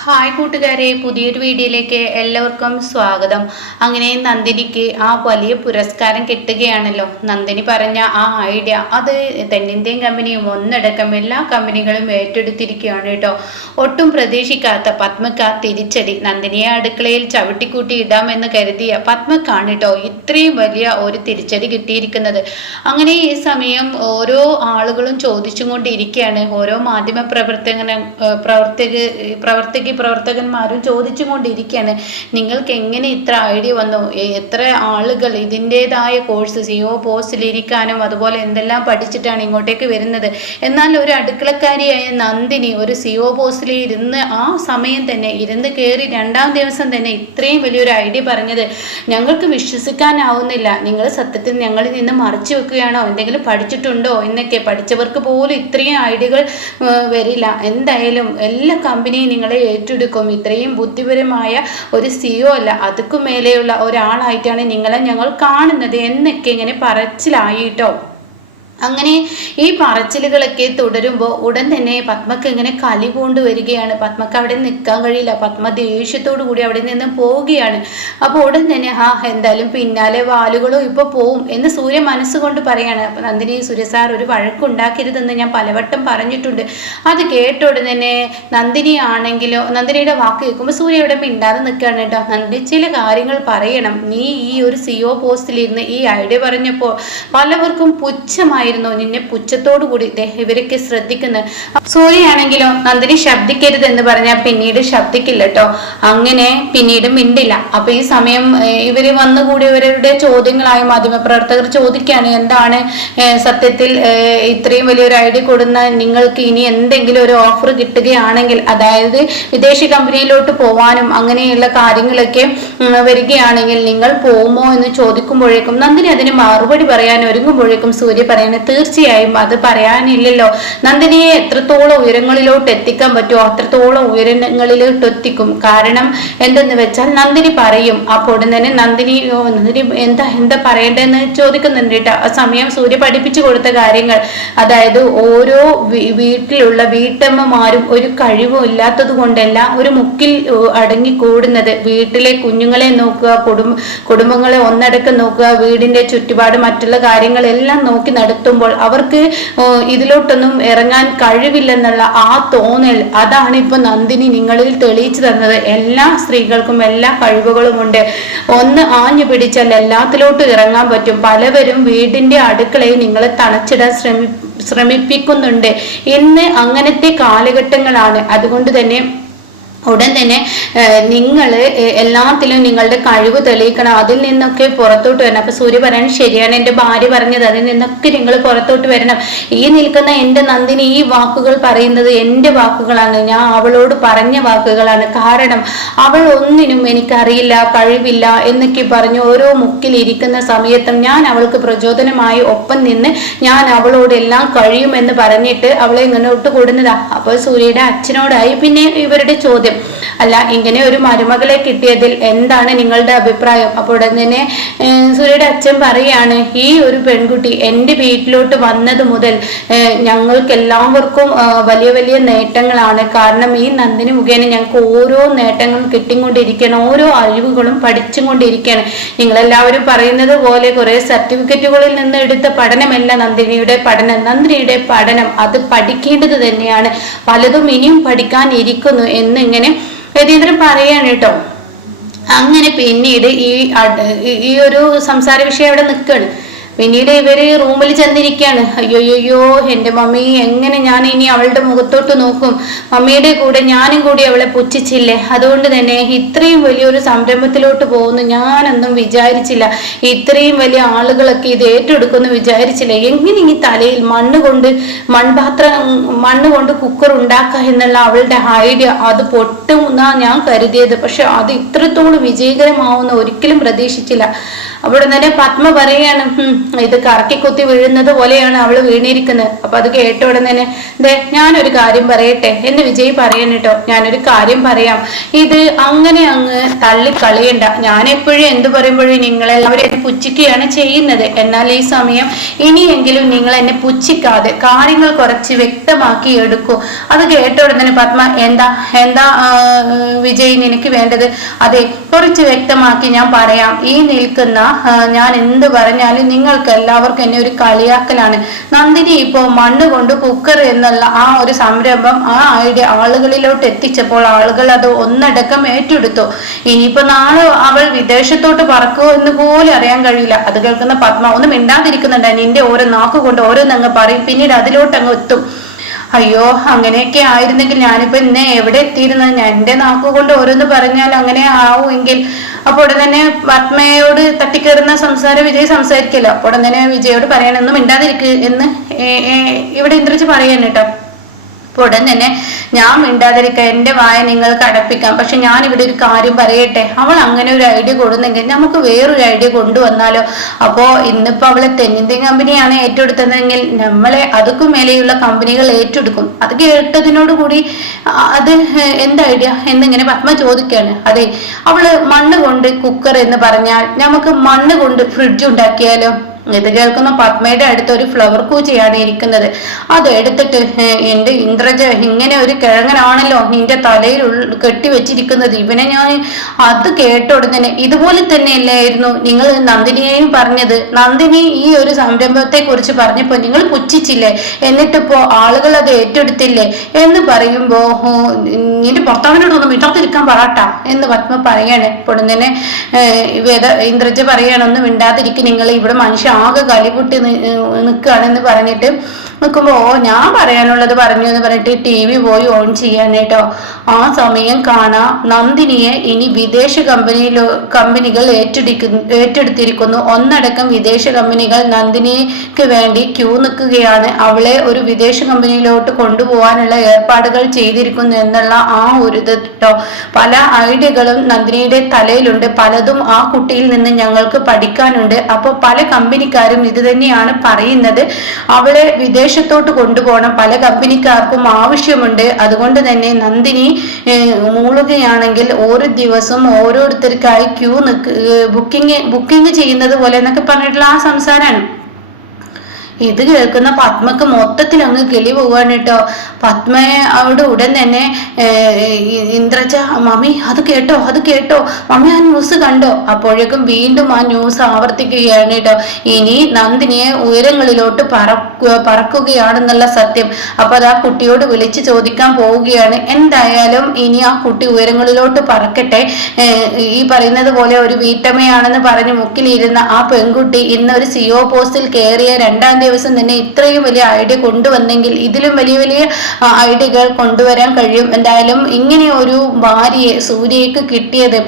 Hi കൂട്ടുകാരെ, പുതിയൊരു വീഡിയോയിലേക്ക് എല്ലാവർക്കും സ്വാഗതം. അങ്ങനെ നന്ദിനിക്ക് ആ വലിയ പുരസ്കാരം കിട്ടുകയാണല്ലോ. നന്ദിനി പറഞ്ഞ ആ ഐഡിയ അത് തെന്നിന്ത്യൻ കമ്പനിയും ഒന്നടക്കം എല്ലാ കമ്പനികളും ഏറ്റെടുത്തിരിക്കുകയാണ് കേട്ടോ. ഒട്ടും പ്രതീക്ഷിക്കാത്ത പത്മക്ക തിരിച്ചടി. നന്ദിനിയെ അടുക്കളയിൽ ചവിട്ടിക്കൂട്ടി ഇടാമെന്ന് കരുതിയ പത്മക്കാണ് കേട്ടോ ഇത്രയും വലിയ ഒരു തിരിച്ചടി കിട്ടിയിരിക്കുന്നത്. അങ്ങനെ ഈ സമയം ഓരോ ആളുകളും ചോദിച്ചുകൊണ്ടിരിക്കുകയാണ്, ഓരോ മാധ്യമ പ്രവർത്തകന്മാരും ചോദിച്ചുകൊണ്ടിരിക്കുകയാണ്, നിങ്ങൾക്ക് എങ്ങനെ ഇത്ര ഐഡിയ വന്നു, എത്ര ആളുകൾ ഇതിൻ്റെതായ കോഴ്സ് സിഒ പോസ്റ്റിലിരിക്കാനും അതുപോലെ എന്തെല്ലാം പഠിച്ചിട്ടാണ് ഇങ്ങോട്ടേക്ക് വരുന്നത്. എന്നാൽ ഒരു അടുക്കളക്കാരിയായ നന്ദിനി ഒരു സിഒ പോസ്റ്റിൽ ഇരുന്ന് ആ സമയം തന്നെ ഇരുന്ന് കയറി രണ്ടാം ദിവസം തന്നെ ഇത്രയും വലിയൊരു ഐഡിയ പറഞ്ഞത് ഞങ്ങൾക്ക് വിശ്വസിക്കാനാവുന്നില്ല. നിങ്ങൾ സത്യത്തിൽ ഞങ്ങളിൽ നിന്ന് മറച്ചു വെക്കുകയാണോ, എന്തെങ്കിലും പഠിച്ചിട്ടുണ്ടോ എന്നൊക്കെ. പഠിച്ചവർക്ക് പോലും ഇത്രയും ഐഡിയകൾ വരില്ല. എന്തായാലും എല്ലാ കമ്പനിയും നിങ്ങളെ ഏറ്റെടുക്കും. ഇത്രയും ബുദ്ധിപരമായ ഒരു സിഒ അല്ല, അതുക്കും മേലെയുള്ള ഒരാളായിട്ടാണ് നിങ്ങളെ ഞങ്ങൾ കാണുന്നത് എന്നൊക്കെ ഇങ്ങനെ പറച്ചിലായിട്ടോ. അങ്ങനെ ഈ പറച്ചിലുകളൊക്കെ തുടരുമ്പോൾ ഉടൻ തന്നെ പത്മക്ക് ഇങ്ങനെ കലി പൂണ്ട് വരികയാണ്. പത്മക്ക് അവിടെ നിൽക്കാൻ കഴിയില്ല. പത്മ ദേഷ്യത്തോടു കൂടി അവിടെ നിന്ന് പോവുകയാണ്. അപ്പോൾ ഉടൻ തന്നെ എന്തായാലും പിന്നാലെ വാലുകളോ ഇപ്പോൾ പോവും എന്ന് സൂര്യ മനസ്സുകൊണ്ട് പറയാണ്. അപ്പം നന്ദിനി, സൂര്യ സാർ ഒരു വഴക്കുണ്ടാക്കരുതെന്ന് ഞാൻ പലവട്ടം പറഞ്ഞിട്ടുണ്ട്. അത് കേട്ട ഉടൻ തന്നെ നന്ദിനി ആണെങ്കിലോ നന്ദിനിയുടെ വാക്ക് കേൾക്കുമ്പോൾ സൂര്യ ഇവിടെ മിണ്ടാതെ നിൽക്കുകയാണ് കേട്ടോ. നന്ദിനി ചില കാര്യങ്ങൾ പറയണം. നീ ഈ ഒരു സിഒ പോസ്റ്റിലിരുന്ന് ഈ ഐഡിയ പറഞ്ഞപ്പോൾ പലവർക്കും പുച്ഛമായി നിന്നെ പുച്ഛത്തോടു കൂടി ഇവരൊക്കെ ശ്രദ്ധിക്കുന്നത്. സൂര്യയാണെങ്കിലോ നന്ദിനി ശബ്ദിക്കരുത് എന്ന് പറഞ്ഞാൽ പിന്നീട് ശബ്ദിക്കില്ല കേട്ടോ. അങ്ങനെ പിന്നീട് മിണ്ടില്ല. അപ്പൊ ഈ സമയം ഇവര് വന്നുകൂടി ഇവരുടെ ചോദ്യങ്ങളായി മാധ്യമപ്രവർത്തകർ ചോദിക്കുകയാണ്, എന്താണ് സത്യത്തിൽ ഇത്രയും വലിയൊരു ഐഡിയ കൊടുന്ന നിങ്ങൾക്ക് ഇനി എന്തെങ്കിലും ഒരു ഓഫർ കിട്ടുകയാണെങ്കിൽ, അതായത് വിദേശ കമ്പനിയിലോട്ട് പോവാനും അങ്ങനെയുള്ള കാര്യങ്ങളൊക്കെ വരികയാണെങ്കിൽ നിങ്ങൾ പോകുമോ എന്ന് ചോദിക്കുമ്പോഴേക്കും നന്ദിനി അതിന് മറുപടി പറയാൻ ഒരുങ്ങുമ്പോഴേക്കും സൂര്യ പറയുന്നത്, തീർച്ചയായും അത് പറയാനില്ലല്ലോ. നന്ദിനിയെ എത്രത്തോളം ഉയരങ്ങളിലോട്ട് എത്തിക്കാൻ പറ്റുമോ അത്രത്തോളം ഉയരങ്ങളിലോട്ട് എത്തിക്കും. കാരണം എന്തെന്ന് വെച്ചാൽ നന്ദിനി പറയും. അപ്പോൾ തന്നെ നന്ദിനി എന്താ പറയേണ്ടതെന്ന് ചോദിക്കുന്നുണ്ട് കേട്ടോ. ആ സമയം സൂര്യ പഠിപ്പിച്ചു കൊടുത്ത കാര്യങ്ങൾ, അതായത് ഓരോ വീട്ടിലുള്ള വീട്ടമ്മമാരും ഒരു കഴിവും ഇല്ലാത്തത് കൊണ്ടല്ല ഒരു മുക്കിൽ അടങ്ങിക്കൂടുന്നത്. വീട്ടിലെ കുഞ്ഞുങ്ങളെ നോക്കുക, കുടുംബങ്ങളെ ഒന്നടക്കം നോക്കുക, വീടിന്റെ ചുറ്റുപാട് മറ്റുള്ള കാര്യങ്ങളെല്ലാം നോക്കി നടത്തുമ്പോൾ അവർക്ക് ഇതിലോട്ടൊന്നും ഇറങ്ങാൻ കഴിവില്ലെന്നുള്ള ആ തോന്നൽ, അതാണ് ഇപ്പൊ നന്ദിനി നിങ്ങളിൽ തെളിയിച്ചു തന്നത്. എല്ലാ സ്ത്രീകൾക്കും എല്ലാ കഴിവുകളുമുണ്ട്. ഒന്ന് ആഞ്ഞു പിടിച്ചാൽ എല്ലാത്തിലോട്ടും ഇറങ്ങാൻ പറ്റും. പലവരും വീടിന്റെ അടുക്കളയിൽ നിങ്ങളെ തണച്ചിടാൻ ശ്രമിപ്പിക്കുന്നുണ്ട്. ഇന്ന് അങ്ങനത്തെ കാലഘട്ടങ്ങളാണ്. അതുകൊണ്ട് തന്നെ ഉടൻ തന്നെ നിങ്ങൾ എല്ലാത്തിലും നിങ്ങളുടെ കഴിവ് തെളിയിക്കണം. അതിൽ നിന്നൊക്കെ പുറത്തോട്ട് വരണം. അപ്പൊ സൂര്യ പറയാൻ ശരിയാണ്, എൻ്റെ ഭാര്യ പറഞ്ഞത്, അതിൽ നിന്നൊക്കെ നിങ്ങൾ പുറത്തോട്ട് വരണം. ഈ നിൽക്കുന്ന എൻ്റെ നന്ദിനി ഈ വാക്കുകൾ പറയുന്നത് എൻ്റെ വാക്കുകളാണ്, ഞാൻ അവളോട് പറഞ്ഞ വാക്കുകളാണ്. കാരണം അവൾ ഒന്നിനും എനിക്കറിയില്ല, കഴിവില്ല എന്നൊക്കെ പറഞ്ഞു ഓരോ മുക്കിൽ ഇരിക്കുന്ന സമയത്തും ഞാൻ അവൾക്ക് പ്രചോദനമായി ഒപ്പം നിന്ന് ഞാൻ അവളോട് എല്ലാം കഴിയുമെന്ന് പറഞ്ഞിട്ട് അവളെ ഇങ്ങോട്ട് കൊടുന്നതാ. അപ്പോൾ സൂര്യയുടെ അച്ഛനോടായി പിന്നെ ഇവരുടെ ചോദ്യം, അല്ല ഇങ്ങനെ ഒരു മരുമകളെ കിട്ടിയതിൽ എന്താണ് നിങ്ങളുടെ അഭിപ്രായം? അപ്പോൾ തന്നെ സൂര്യയുടെ അച്ഛൻ പറയാണ്, ഈ ഒരു പെൺകുട്ടി എൻ്റെ വീട്ടിലോട്ട് വന്നത് മുതൽ ഞങ്ങൾക്ക് എല്ലാവർക്കും വലിയ വലിയ നേട്ടങ്ങളാണ്. കാരണം ഈ നന്ദിനി മുഖേന ഞങ്ങൾക്ക് ഓരോ നേട്ടങ്ങളും കിട്ടിക്കൊണ്ടിരിക്കുകയാണ്, ഓരോ അറിവുകളും പഠിച്ചുകൊണ്ടിരിക്കുകയാണ്. നിങ്ങളെല്ലാവരും പറയുന്നത് പോലെ കുറെ സർട്ടിഫിക്കറ്റുകളിൽ നിന്ന് എടുത്ത പഠനമല്ല നന്ദിനിയുടെ പഠനം. നന്ദിനിയുടെ പഠനം അത് പഠിക്കേണ്ടത് തന്നെയാണ്. പലതും ഇനിയും പഠിക്കാൻ ഇരിക്കുന്നു എന്ന് ഇങ്ങനെ യതീന്ദ്രൻ പറയാണ് കേട്ടോ. അങ്ങനെ പിന്നീട് ഈ ഒരു സംസാര വിഷയം അവിടെ നിൽക്കുകയാണ്. പിന്നീട് ഇവര് റൂമിൽ ചെന്നിരിക്കുകയാണ്. അയ്യോയ്യോ എൻ്റെ മമ്മി, എങ്ങനെ ഞാൻ ഇനി അവളുടെ മുഖത്തോട്ട് നോക്കും? മമ്മിയുടെ കൂടെ ഞാനും കൂടി അവളെ പുച്ഛിച്ചില്ലേ? അതുകൊണ്ട് തന്നെ ഇത്രയും വലിയൊരു സംരംഭത്തിലോട്ട് പോകുന്നു ഞാനൊന്നും വിചാരിച്ചില്ല. ഇത്രയും വലിയ ആളുകളൊക്കെ ഇത് ഏറ്റെടുക്കുമെന്ന് വിചാരിച്ചില്ല. എങ്ങനെ ഈ തലയിൽ മണ്ണ് കൊണ്ട് കുക്കർ ഉണ്ടാക്കുക എന്നുള്ള അവളുടെ ഐഡിയ അത് പൊട്ടുമെന്നാ ഞാൻ കരുതിയത്. പക്ഷെ അത് ഇത്രത്തോളം വിജയകരമാവുന്ന ഒരിക്കലും പ്രതീക്ഷിച്ചില്ല. അവിടെ തന്നെ പത്മ പറയാണ്, ഇത് കറക്കി കുത്തി വീഴുന്നത് പോലെയാണ് അവള് വീണിരിക്കുന്നത്. അപ്പൊ അത് കേട്ട ഉടനെ തന്നെ ദേ ഞാനൊരു കാര്യം പറയട്ടെ എന്ന് വിജയ് പറയണം കേട്ടോ. ഞാനൊരു കാര്യം പറയാം, ഇത് അങ്ങനെ അങ്ങ് തള്ളിക്കളിയണ്ട. ഞാൻ എപ്പോഴും എന്ത് പറയുമ്പോഴും നിങ്ങളെല്ലാവരും എന്നെ പുച്ഛിക്കുകയാണ് ചെയ്യുന്നത്. എന്നാൽ ഈ സമയം ഇനിയെങ്കിലും നിങ്ങൾ എന്നെ പുച്ഛിക്കാതെ കാര്യങ്ങൾ കുറച്ച് വ്യക്തമാക്കി എടുക്കൂ. അത് കേട്ട ഉടനെ പത്മ എന്താ എന്താ വിജയ് നിനക്ക് വേണ്ടത്? അതെ, കുറച്ച് വ്യക്തമാക്കി ഞാൻ പറയാം. ഈ നിൽക്കുന്ന ഞാൻ എന്ത് പറഞ്ഞാലും നിങ്ങൾക്ക് എല്ലാവർക്കും എന്നെ ഒരു കളിയാക്കലാണ്. നന്ദിനി ഇപ്പോ മണ്ണ് കൊണ്ട് കുക്കർ എന്നുള്ള ആ ഒരു സംരംഭം, ആ ഐഡിയ ആളുകളിലോട്ട് എത്തിച്ചപ്പോൾ ആളുകൾ അത് ഒന്നടക്കം ഏറ്റെടുത്തു. ഇനിയിപ്പോ നാളെ അവൾ വിദേശത്തോട്ട് പറക്കുമോ എന്ന് പോലും അറിയാൻ കഴിയില്ല. അത് കേൾക്കുന്ന പത്മ ഒന്നും മിണ്ടാതിരിക്കുന്നുണ്ട്. നിന്റെ ഓരോ നാക്കുകൊണ്ട് ഓരോന്നങ്ങ് പറയും, പിന്നീട് അതിലോട്ട് അങ്ങ് എത്തും. അയ്യോ, അങ്ങനെയൊക്കെ ആയിരുന്നെങ്കിൽ ഞാനിപ്പോ ഇന്ന് എവിടെ എത്തിയിരുന്നത്? ഞാൻ എന്റെ നാക്കുകൊണ്ട് ഓരോന്ന് പറഞ്ഞാൽ അങ്ങനെ ആവുമെങ്കിൽ. അപ്പോൾ ഉടൻ തന്നെ പത്മയോട് തട്ടിക്കയറുന്ന സംസാരം വിജയ് സംസാരിക്കല്ലോ. അപ്പോൾ ഉടൻ തന്നെ വിജയോട് പറയണമെന്നും മിണ്ടാതിരിക്കുക എന്ന് ഇവിടെ ഇന്ദ്രജ് പറയാൻ കേട്ടോ. ഉടൻ തന്നെ ഞാൻ മിണ്ടാതിരിക്കുക, എന്റെ വായ നിങ്ങൾക്ക് അടപ്പിക്കാം. പക്ഷെ ഞാൻ ഇവിടെ ഒരു കാര്യം പറയട്ടെ, അവൾ അങ്ങനെ ഒരു ഐഡിയ കൊടുന്നെങ്കിൽ നമുക്ക് വേറൊരു ഐഡിയ കൊണ്ടുവന്നാലോ? അപ്പോ ഇന്നിപ്പോ അവളെ തെന്നിന്ത്യൻ കമ്പനിയാണ് ഏറ്റെടുത്തതെങ്കിൽ നമ്മളെ അതുക്കും മേലെയുള്ള കമ്പനികൾ ഏറ്റെടുക്കും. അത് കേട്ടതിനോട് കൂടി അത് എന്ത് ഐഡിയ എന്നിങ്ങനെ പത്മ ചോദിക്കുകയാണ്. അതെ, അവള് മണ്ണ് കൊണ്ട് കുക്കർ എന്ന് പറഞ്ഞാൽ നമുക്ക് മണ്ണ് കൊണ്ട് ഫ്രിഡ്ജ് ഉണ്ടാക്കിയാലോ? ഇത് കേൾക്കുന്ന പത്മയുടെ അടുത്ത് ഒരു ഫ്ലവർ കൂച്ചയാണ് ഇരിക്കുന്നത്. അത് എടുത്തിട്ട് എന്റെ ഇന്ദ്രജ, ഇങ്ങനെ ഒരു കിഴങ്ങനാണല്ലോ നിന്റെ തലയിൽ കെട്ടിവെച്ചിരിക്കുന്നത്, ഇവനെ ഞാൻ അത് കേട്ട ഉടനെ ഇതുപോലെ തന്നെയല്ലായിരുന്നു നിങ്ങൾ നന്ദിനിയെയും പറഞ്ഞത്? നന്ദിനി ഈ ഒരു സംരംഭത്തെ കുറിച്ച് പറഞ്ഞപ്പോ നിങ്ങൾ പുച്ഛിച്ചില്ലേ? എന്നിട്ടിപ്പോ ആളുകൾ അത് ഏറ്റെടുത്തില്ലേ എന്ന് പറയുമ്പോ നിന്റെ ഭർത്താവിനോടൊന്നും മിണ്ടാതിരിക്കാൻ പറട്ടാ എന്ന് പത്മ പറയാണ്. ഇപ്പോൾ തന്നെ ഇന്ദ്രജ പറയാണ്, ഒന്നും മിണ്ടാതിരിക്കും, നിങ്ങൾ ഇവിടെ മനുഷ്യ ആകെ കലിപൊട്ടി നിൽക്കുകയാണെന്ന് പറഞ്ഞിട്ട് നിൽക്കുമ്പോ ഞാൻ പറയാനുള്ളത് പറഞ്ഞു എന്ന് പറഞ്ഞിട്ട് TV പോയി ഓൺ ചെയ്യാൻ കേട്ടോ. ആ സമയം കാണാം നന്ദിനിയെ ഇനി വിദേശ കമ്പനികൾ ഏറ്റെടുത്തിരിക്കുന്നു. ഒന്നടക്കം വിദേശ കമ്പനികൾ നന്ദിനിക്ക് വേണ്ടി ക്യൂ നിൽക്കുകയാണ്. അവളെ ഒരു വിദേശ കമ്പനിയിലോട്ട് കൊണ്ടുപോകാനുള്ള ഏർപ്പാടുകൾ ചെയ്തിരിക്കുന്നു എന്നുള്ള ആ ഒരു ഇത് കേട്ടോ. പല ഐഡിയകളും നന്ദിനിയുടെ തലയിലുണ്ട്, പലതും ആ കുട്ടിയിൽ നിന്ന് ഞങ്ങൾക്ക് പഠിക്കാനുണ്ട്. അപ്പൊ പല കമ്പനിക്കാരും ഇത് തന്നെയാണ് പറയുന്നത്, അവളെ വിദേശത്തോട്ട് കൊണ്ടുപോകണം, പല കമ്പനിക്കാർക്കും ആവശ്യമുണ്ട്. അതുകൊണ്ട് തന്നെ നന്ദിനി മൂളുകയാണെങ്കിൽ ഓരോ ദിവസം ഓരോരുത്തർക്കായി ക്യൂ ബുക്കിംഗ് ചെയ്യുന്നത് പോലെ എന്നൊക്കെ പറഞ്ഞിട്ടുള്ള ആ സംസാരമാണ്. ഇത് കേൾക്കുന്ന പത്മക്ക് മൊത്തത്തിൽ അങ്ങ് കിളി പോവാണ് കേട്ടോ. പത്മയെ അവിടെ ഉടൻ തന്നെ ഇന്ദ്രജ, മമ്മി അത് കേട്ടോ, അത് കേട്ടോ, മമ്മി ആ ന്യൂസ് കണ്ടോ? അപ്പോഴേക്കും വീണ്ടും ആ ന്യൂസ് ആവർത്തിക്കുകയാണ് കേട്ടോ. ഇനി നന്ദിനിയെ ഉയരങ്ങളിലോട്ട് പറക്കുകയാണെന്നുള്ള സത്യം. അപ്പൊ അത് ആ കുട്ടിയോട് വിളിച്ച് ചോദിക്കാൻ പോവുകയാണ്. എന്തായാലും ഇനി ആ കുട്ടി ഉയരങ്ങളിലോട്ട് പറക്കട്ടെ. ഈ പറയുന്നത് പോലെ ഒരു വീട്ടമ്മയാണെന്ന് പറഞ്ഞ് മുക്കിലിരുന്ന ആ പെൺകുട്ടി ഇന്ന് ഒരു CO പോസ്റ്റിൽ കയറിയ 2ാം ദിവസം തന്നെ ഇത്രയും വലിയ ഐഡിയ കൊണ്ടുവന്നെങ്കിൽ ഇതിലും വലിയ വലിയ ഐഡിയകൾ കൊണ്ടുവരാൻ കഴിയും. എന്തായാലും ഇങ്ങനെ ഒരു ഭാര്യയെ സൂര്യക്ക് കിട്ടിയത്,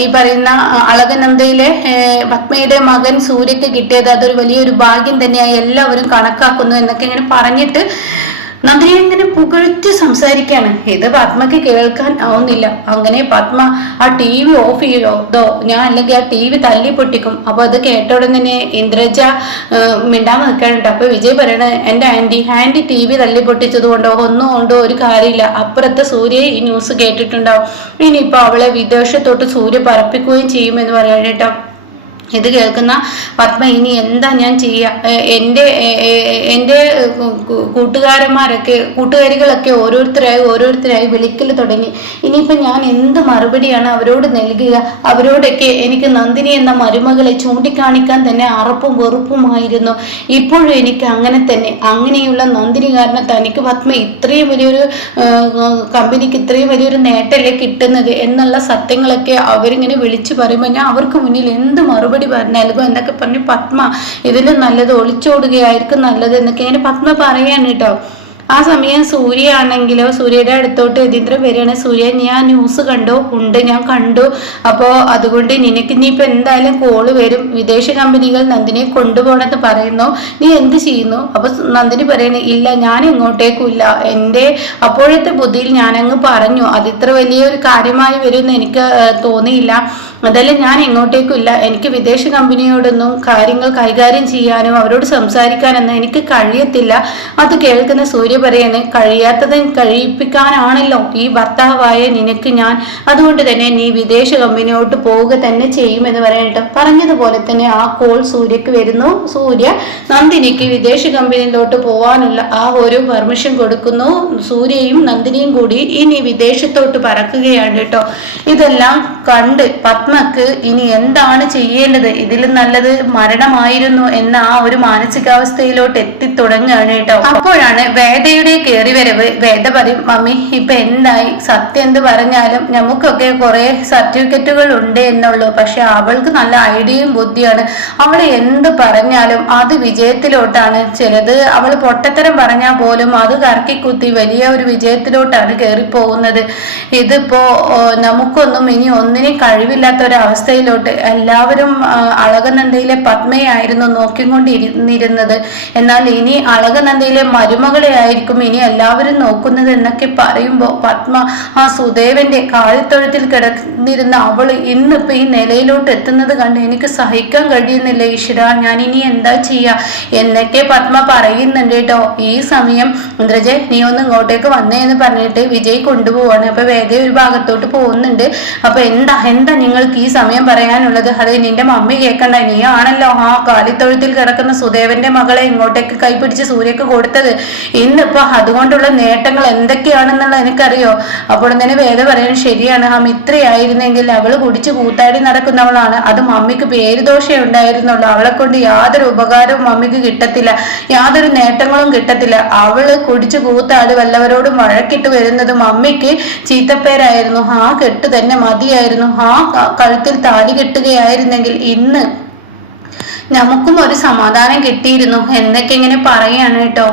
ഈ പറയുന്ന അളകനന്ദയിലെ പത്മയുടെ മകൻ സൂര്യക്ക് കിട്ടിയത് അതൊരു വലിയൊരു ഭാഗ്യം തന്നെയായി എല്ലാവരും കണക്കാക്കുന്നു എന്നൊക്കെ ഇങ്ങനെ പറഞ്ഞിട്ട് നന്ദിനി ഇങ്ങനെ പുകഴ്ത്തി സംസാരിക്കാണ്. ഇത് പത്മക്ക് കേൾക്കാൻ ആവുന്നില്ല. അങ്ങനെ പത്മ ആ TV ഓഫ് ചെയ്തോ, ഞാൻ അല്ലെങ്കിൽ ആ TV തല്ലി പൊട്ടിക്കും. അപ്പൊ അത് കേട്ട ഉടനെ തന്നെ ഇന്ദ്രജ മിണ്ടാൻ നിൽക്കാനുണ്ട്. അപ്പൊ വിജയ് പറയണ, എന്റെ ആന്റി TV തല്ലി പൊട്ടിച്ചത് കൊണ്ടോ ഒന്നും കൊണ്ടോ ഒരു കാര്യമില്ല. അപ്പുറത്തെ സൂര്യ ഈ ന്യൂസ് കേട്ടിട്ടുണ്ടാവും. ഇനിയിപ്പോ അവളെ വിദേശത്തോട്ട് സൂര്യ പറപ്പിക്കുകയും ചെയ്യുമെന്ന് പറയാൻ കേട്ടോ. ഇത് കേൾക്കുന്ന പത്മ ഇനി എന്താ ഞാൻ ചെയ്യുക? എൻ്റെ കൂട്ടുകാരികളൊക്കെ ഓരോരുത്തരായി വിളിക്കൽ തുടങ്ങി. ഇനിയിപ്പോൾ ഞാൻ എന്ത് മറുപടിയാണ് അവരോട് നൽകുക? അവരോടൊക്കെ എനിക്ക് നന്ദിനി എന്ന മരുമകളെ ചൂണ്ടിക്കാണിക്കാൻ തന്നെ അറപ്പും വെറുപ്പുമായിരുന്നു. ഇപ്പോഴും എനിക്ക് അങ്ങനെ തന്നെ. അങ്ങനെയുള്ള നന്ദിനി കാരണം തനിക്ക് പത്മ ഇത്രയും വലിയൊരു കമ്പനിക്ക് ഇത്രയും വലിയൊരു നേട്ടല്ലേ കിട്ടുന്നത് എന്നുള്ള സത്യങ്ങളൊക്കെ അവരിങ്ങനെ വിളിച്ചു പറയുമ്പോൾ ഞാൻ അവർക്ക് മുന്നിൽ എന്ത് മറുപടി നൽകും എന്നൊക്കെ പറഞ്ഞ് പത്മ ഇതിലും നല്ലത് ഒളിച്ചോടുകയായിരിക്കും നല്ലത് എന്നൊക്കെ ഇങ്ങനെ പത്മ പറയാൻ കേട്ടോ. ആ സമയം സൂര്യ ആണെങ്കിലോ സൂര്യയുടെ അടുത്തോട്ട് യതീന്ദ്രൻ വരികയാണ്. സൂര്യ, ഞാൻ ന്യൂസ് കണ്ടോ? ഉണ്ട്, ഞാൻ കണ്ടു. അപ്പോൾ അതുകൊണ്ട് നിനക്ക് ഇനിയിപ്പോൾ എന്തായാലും കോള് വരും, വിദേശ കമ്പനികൾ നന്ദിനിയെ കൊണ്ടുപോകണമെന്ന് പറയുന്നു, നീ എന്ത് ചെയ്യുന്നു? അപ്പോൾ നന്ദിനി പറയണേ, ഇല്ല ഞാൻ എങ്ങോട്ടേക്കുമില്ല, എൻ്റെ അപ്പോഴത്തെ ബുദ്ധിയിൽ ഞാനങ്ങ് പറഞ്ഞു, അതിത്ര വലിയൊരു കാര്യമായി വരുമെന്ന് എനിക്ക് തോന്നിയില്ല, അതല്ല ഞാൻ എങ്ങോട്ടേക്കുമില്ല, എനിക്ക് വിദേശ കമ്പനിയോടൊന്നും കാര്യങ്ങൾ കൈകാര്യം ചെയ്യാനും അവരോട് സംസാരിക്കാനൊന്നും എനിക്ക് കഴിയത്തില്ല. അത് കേൾക്കുന്ന സൂര്യ പറയാണ്, കഴിയാത്തത് കഴിയിപ്പിക്കാനാണല്ലോ ഈ ഭർത്താവായ നിനക്ക് ഞാൻ, അതുകൊണ്ട് തന്നെ നീ വിദേശ കമ്പനിയോട്ട് പോവുക തന്നെ ചെയ്യുമെന്ന് പറയട്ടെ. പറഞ്ഞതുപോലെ തന്നെ ആ കോൾ സൂര്യക്ക് വരുന്നു. സൂര്യ നന്ദിനിക്ക് വിദേശ കമ്പനിയിലോട്ട് പോവാനുള്ള ആ ഒരു പെർമിഷൻ കൊടുക്കുന്നു. സൂര്യയും നന്ദിനിയും കൂടി ഇനി വിദേശത്തോട്ട് പറക്കുകയാണ് കേട്ടോ. ഇതെല്ലാം കണ്ട് പത്മക്ക് ഇനി എന്താണ് ചെയ്യേണ്ടത്, ഇതിലും നല്ലത് മരണമായിരുന്നു എന്ന ആ ഒരു മാനസികാവസ്ഥയിലോട്ട് എത്തിത്തുടങ്ങുകയാണ് കേട്ടോ. അപ്പോഴാണ് വേദയുടെ കയറി വരവ്. വേദ പറയും, മമ്മി ഇപ്പൊ എന്തായി? സത്യം എന്ത് പറഞ്ഞാലും നമുക്കൊക്കെ കുറെ സർട്ടിഫിക്കറ്റുകൾ ഉണ്ട് എന്നുള്ളൂ, പക്ഷെ അവൾക്ക് നല്ല ഐഡിയയും ബുദ്ധിയാണ്. അവൾ എന്ത് പറഞ്ഞാലും അത് വിജയത്തിലോട്ടാണ്. ചിലത് അവൾ പൊട്ടത്തരം പറഞ്ഞാൽ പോലും അത് കറക്കിക്കുത്തി വലിയ ഒരു വിജയത്തിലോട്ടാണ് കയറിപ്പോകുന്നത്. ഇതിപ്പോ നമുക്കൊന്നും ഇനി ഒന്നിനും കഴിവില്ലാത്ത ഒരവസ്ഥയിലോട്ട്. എല്ലാവരും അളകനന്ദയിലെ പത്മയായിരുന്നു നോക്കിക്കൊണ്ടിരുന്നിരുന്നത്, എന്നാൽ ഇനി അളകനന്ദയിലെ മരുമകളെ ആയിരിക്കും ഇനി എല്ലാവരും നോക്കുന്നത് എന്നൊക്കെ പറയുമ്പോൾ പത്മ ആ സുദേവന്റെ കാലിത്തൊഴുത്തിൽ കിടന്നിരുന്ന അവൾ ഇന്നിപ്പോ ഈ നിലയിലോട്ട് എത്തുന്നത് കണ്ട് എനിക്ക് സഹിക്കാൻ കഴിയുന്നില്ല. ഈശ്വര, ഞാൻ ഇനി എന്താ ചെയ്യാ എന്നൊക്കെ പത്മ പറയുന്നുണ്ട് കേട്ടോ. ഈ സമയം ഇന്ദ്രജ, നീ ഒന്ന് ഇങ്ങോട്ടേക്ക് വന്നേ എന്ന് പറഞ്ഞിട്ട് വിജയ് കൊണ്ടുപോവാണ്. അപ്പൊ വേദ ഒരു ഭാഗത്തോട്ട് പോകുന്നുണ്ട്. അപ്പൊ എന്താ നിങ്ങൾക്ക് ഈ സമയം പറയാനുള്ളത്? അത് നിന്റെ മമ്മി കേൾക്കണ്ട, നീ ആണല്ലോ ആ കാലിത്തൊഴുത്തിൽ കിടക്കുന്ന സുദേവന്റെ മകളെ ഇങ്ങോട്ടേക്ക് കൈപിടിച്ച് സൂര്യക്ക് കൊടുത്തത്. ഇന്നിപ്പോ അതുകൊണ്ടുള്ള നേട്ടങ്ങൾ എന്തൊക്കെയാണെന്നുള്ള എനിക്കറിയോ? അപ്പോൾ തന്നെ വേദ പറയാൻ, ശരിയാണ്, ആ മിത്രയായിരുന്നെങ്കിൽ അവള് കുടിച്ച് കൂത്താടി നടക്കുന്നവളാണ്, അത് മമ്മിക്ക് പേരുദോഷേ ഉണ്ടായിരുന്നുള്ളൂ, അവളെ കൊണ്ട് യാതൊരു ഉപകാരവും മമ്മിക്ക് കിട്ടത്തില്ല, യാതൊരു നേട്ടങ്ങളും കിട്ടത്തില്ല. അവള് കുടിച്ച് കൂത്താടി വല്ലവരോടും വഴക്കിട്ട് വരുന്നത് മമ്മിക്ക് ചീത്തപ്പേരായിരുന്നു. ആ കെട്ട് തന്നെ മതിയായിരുന്നു, ആ കഴുത്തിൽ താലി കെട്ടുകയായിരുന്നെങ്കിൽ ഇന്ന് നമുക്കും ഒരു സമാധാനം കിട്ടിയിരുന്നു എന്നൊക്കെ ഇങ്ങനെ പറയാണ് കേട്ടോ.